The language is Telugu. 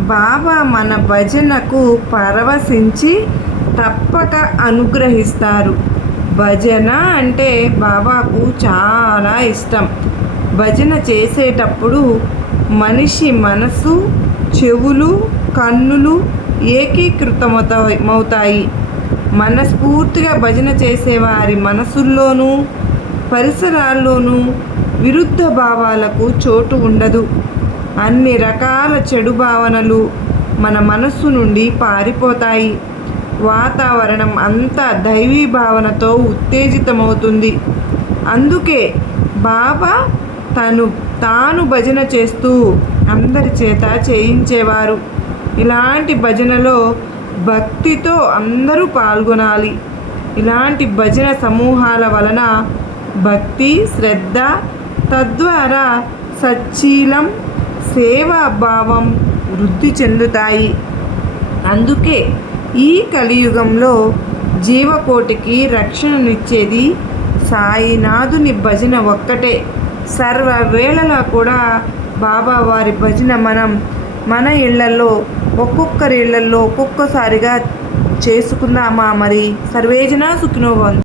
బాబా మన భజనకు పరవశించి తప్పక అనుగ్రహిస్తారు. భజన అంటే బాబాకు చాలా ఇష్టం. భజన చేసేటప్పుడు మనిషి మనసు, చెవులు, కన్నులు ఏకీకృతమవుతాయి. మనస్ఫూర్తిగా భజన చేసేవారి మనసుల్లోనూ పరిసరాల్లోనూ విరుద్ధ భావాలకు చోటు ఉండదు. అన్ని రకాల చెడు భావనలు మన మనస్సు నుండి పారిపోతాయి. వాతావరణం అంతా దైవీ భావనతో ఉత్తేజితమవుతుంది. అందుకే బాబా తాను భజన చేస్తూ అందరి చేత చేయించేవారు. ఇలాంటి భజనలో భక్తితో అందరూ పాల్గొనాలి. ఇలాంటి భజన సమూహాల వలన భక్తి, శ్రద్ధ, తద్వారా సచ్చీలం, సేవాభావం వృద్ధి చెందుతాయి. అందుకే ఈ కలియుగంలో జీవకోటికి రక్షణనిచ్చేది సాయినాథుని భజన ఒక్కటే. సర్వవేళలా కూడా బాబా వారి భజన మన ఇళ్లలో ఒక్కొక్కరి ఇళ్లలో ఒక్కొక్కసారిగా చేసుకుందామా? మరి సర్వేజన సుఖినో భవంతు.